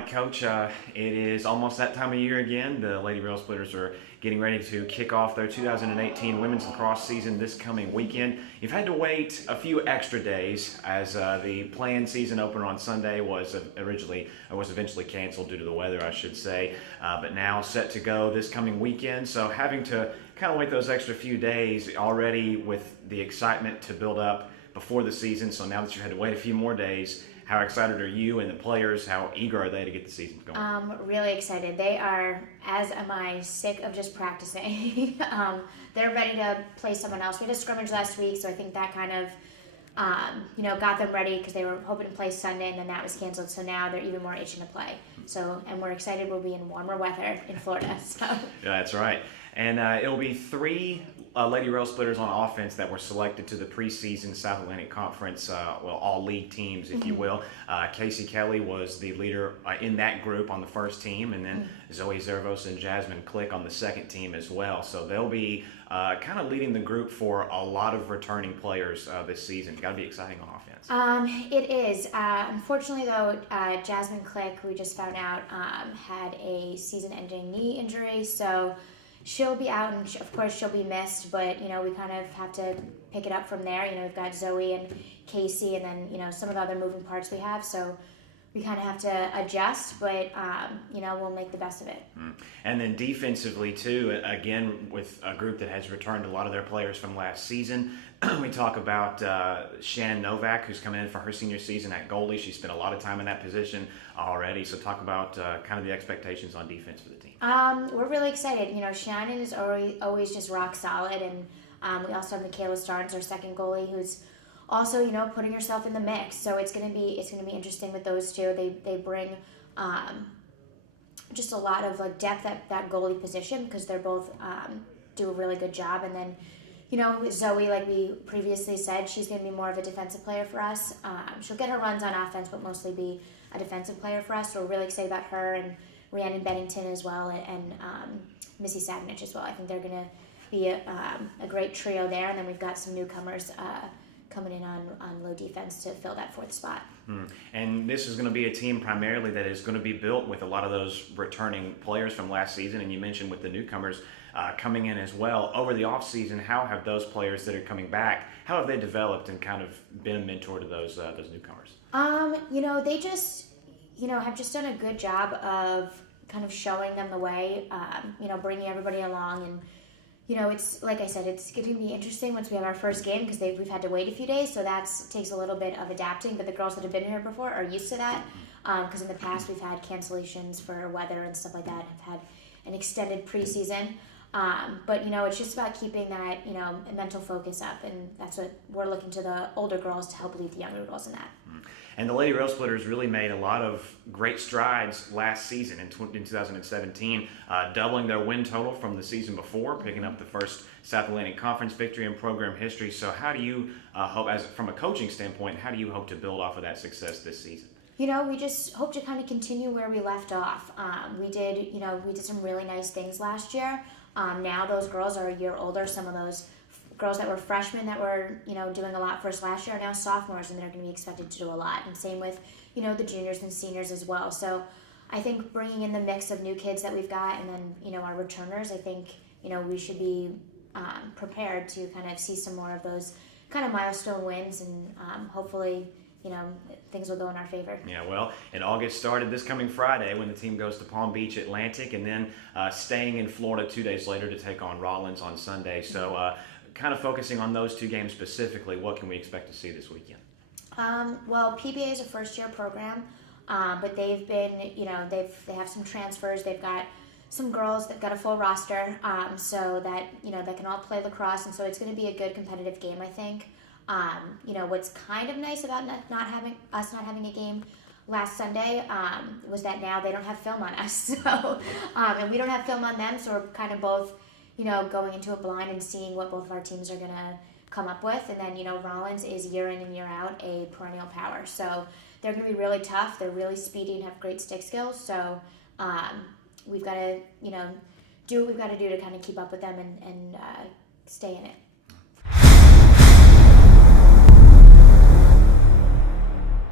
right, Coach. It is almost that time of year again. The Lady Rail Splitters are getting ready to kick off their 2018 Women's Lacrosse season this coming weekend. You've had to wait a few extra days as the planned season opener on Sunday was eventually canceled due to the weather, I should say. But now set to go this coming weekend. So having to kind of wait those extra few days already with the excitement to build up before the season. So now that you had to wait a few more days, how excited are you and the players? How eager are they to get the season going? Really excited. They are, as am I, sick of just practicing. They're ready to play someone else. We had a scrimmage last week, so I think that kind of, got them ready because they were hoping to play Sunday, and then that was canceled. So now they're even more itching to play. So, and we're excited. We'll be in warmer weather in Florida. So. Yeah, that's right. And it'll be three Lady Rail Splitters on offense that were selected to the preseason South Atlantic Conference, all league teams, if you will. Casey Kelly was the leader in that group on the first team, and then Zoe Zervos and Jasmine Click on the second team as well. So they'll be kind of leading the group for a lot of returning players this season. It's got to be exciting on offense. It is. Unfortunately, though, Jasmine Click, we just found out, had a season-ending knee injury, so she'll be out, and of course she'll be missed, but, we kind of have to pick it up from there. We've got Zoe and Casey, and then, some of the other moving parts we have, so we kind of have to adjust, but, we'll make the best of it. And then defensively, too, again, with a group that has returned a lot of their players from last season. We talk about Shannon Novak, who's coming in for her senior season at goalie. She spent a lot of time in that position already, so talk about kind of the expectations on defense for the team. We're really excited. Shannon is always just rock solid, and we also have Michaela Starnes, our second goalie, who's also, putting herself in the mix. So it's gonna be interesting with those two. They bring just a lot of depth at that goalie position because they're both do a really good job. And then, Zoe, like we previously said, she's gonna be more of a defensive player for us. She'll get her runs on offense, but mostly be a defensive player for us. So we're really excited about her and Rhiannon Bennington as well, and Missy Sagnich as well. I think they're gonna be a great trio there. And then we've got some newcomers coming in on low defense to fill that fourth spot. And this is going to be a team primarily that is going to be built with a lot of those returning players from last season, and you mentioned with the newcomers coming in as well. Over the offseason, how have those players that are coming back, how have they developed and kind of been a mentor to those newcomers? They just, have just done a good job of kind of showing them the way, bringing everybody along. And it's like I said, it's going to be interesting once we have our first game because we've had to wait a few days, so that takes a little bit of adapting. But the girls that have been here before are used to that because in the past we've had cancellations for weather and stuff like that. Have had an extended preseason, but it's just about keeping that mental focus up, and that's what we're looking to the older girls to help lead the younger girls in that. And the Lady Rail Splitters really made a lot of great strides last season in 2017, doubling their win total from the season before, picking up the first South Atlantic Conference victory in program history. So how do you hope, from a coaching standpoint, how do you hope to build off of that success this season? We just hope to kind of continue where we left off. We did some really nice things last year. Now those girls are a year older. Some of those girls that were freshmen that were, doing a lot for us last year are now sophomores, and they're going to be expected to do a lot. And same with, the juniors and seniors as well. So I think bringing in the mix of new kids that we've got and then, our returners, I think, we should be prepared to kind of see some more of those kind of milestone wins, and hopefully, things will go in our favor. Yeah, well, and August started this coming Friday when the team goes to Palm Beach Atlantic, and then staying in Florida 2 days later to take on Rollins on Sunday. So kind of focusing on those two games specifically, what can we expect to see this weekend? Well, PBA is a first-year program, but they've been, they have some transfers. They've got some girls that got a full roster, so that, that can all play lacrosse, and so it's going to be a good competitive game, I think. What's kind of nice about not having a game last Sunday was that now they don't have film on us, so and we don't have film on them, so we're kind of both, going into a blind and seeing what both of our teams are going to come up with. And then, Rollins is year in and year out a perennial power, so they're going to be really tough. They're really speedy and have great stick skills, so we've got to, do what we've got to do to kind of keep up with them and stay in it.